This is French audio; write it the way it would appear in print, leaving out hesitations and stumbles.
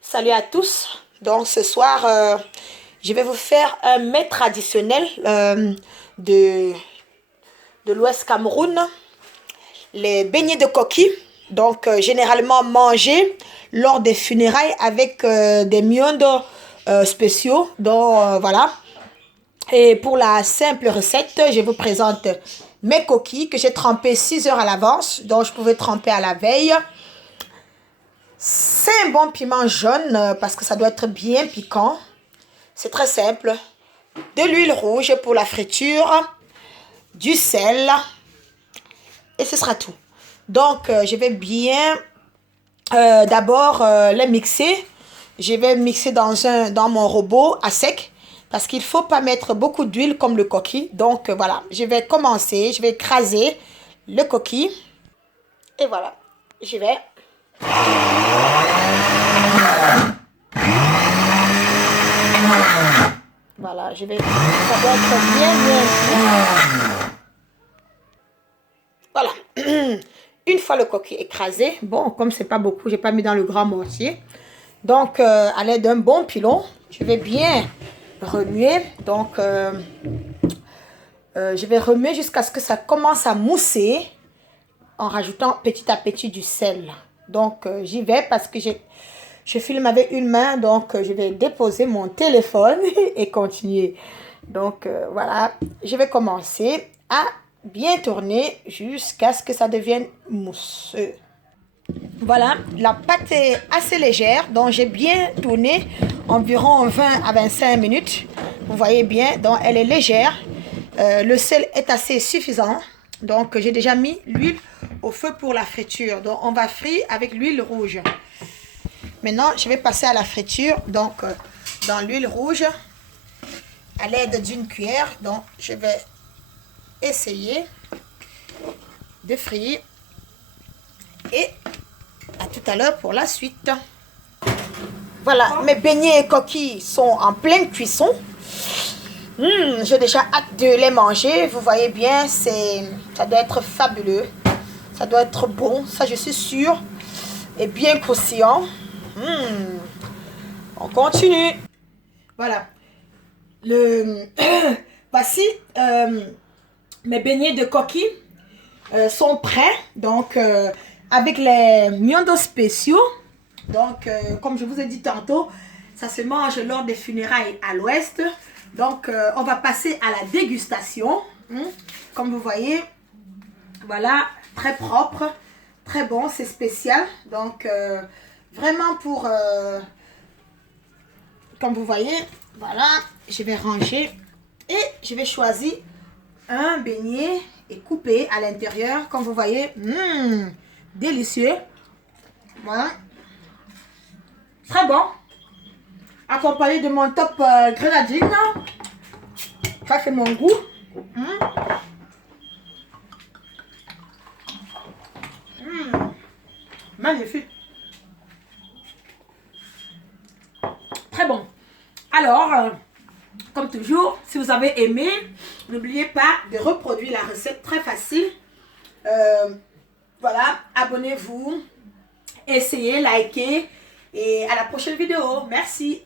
Salut à tous. Donc ce soir, je vais vous faire un mets traditionnel de, de l'Ouest Cameroun, les beignets de coquille. Donc généralement mangés lors des funérailles avec des miondos spéciaux. Donc voilà. Et pour la simple recette, je vous présente mes coquilles que j'ai trempées 6 heures à l'avance. Donc je pouvais tremper à la veille. C'est un bon piment jaune parce que ça doit être bien piquant. C'est très simple. De l'huile rouge pour la friture, du sel et ce sera tout. Donc, je vais bien d'abord les mixer. Je vais mixer dans mon robot à sec parce qu'il ne faut pas mettre beaucoup d'huile comme le coquille. Donc, voilà, je vais commencer. Je vais écraser le coquille. Et voilà, je vais... Voilà, je vais... Ça doit être bien. Voilà. Une fois le coquille écrasé, bon, comme c'est pas beaucoup, j'ai pas mis dans le grand mortier. Donc, à l'aide d'un bon pilon, je vais bien remuer. Donc, je vais remuer jusqu'à ce que ça commence à mousser en rajoutant petit à petit du sel. Donc, j'y vais parce que je filme avec une main. Donc, je vais déposer mon téléphone et continuer. Donc, voilà, je vais commencer à bien tourner jusqu'à ce que ça devienne mousseux. Voilà, la pâte est assez légère, donc j'ai bien tourné environ 20 à 25 minutes. Vous voyez bien, donc elle est légère. Le sel est assez suffisant. Donc j'ai déjà mis l'huile au feu pour la friture. Donc on va frire avec l'huile rouge. Maintenant, je vais passer à la friture. Donc dans l'huile rouge, à l'aide d'une cuillère. Donc je vais essayer de frire. Et à tout à l'heure pour la suite. Voilà, mes beignets et coquilles sont en pleine cuisson. J'ai déjà hâte de les manger. Vous voyez bien, ça doit être fabuleux. Ça doit être bon, ça je suis sûre. Et bien croustillant. On continue. Voilà. Voici mes beignets de coquilles sont prêts. Donc, avec les miondos spéciaux. Donc, comme je vous ai dit tantôt, ça se mange lors des funérailles à l'ouest. Donc, on va passer à la dégustation. Comme vous voyez, voilà, très propre, très bon, c'est spécial. Donc, vraiment pour, comme vous voyez, voilà, je vais ranger et je vais choisir un beignet et couper à l'intérieur. Comme vous voyez, délicieux. Voilà. Très bon. Accompagné de mon top grenadine. Ça, c'est mon goût. Magnifique. Très bon. Alors, comme toujours, si vous avez aimé, n'oubliez pas de reproduire la recette très facile. Voilà, abonnez-vous, essayez, likez et à la prochaine vidéo. Merci.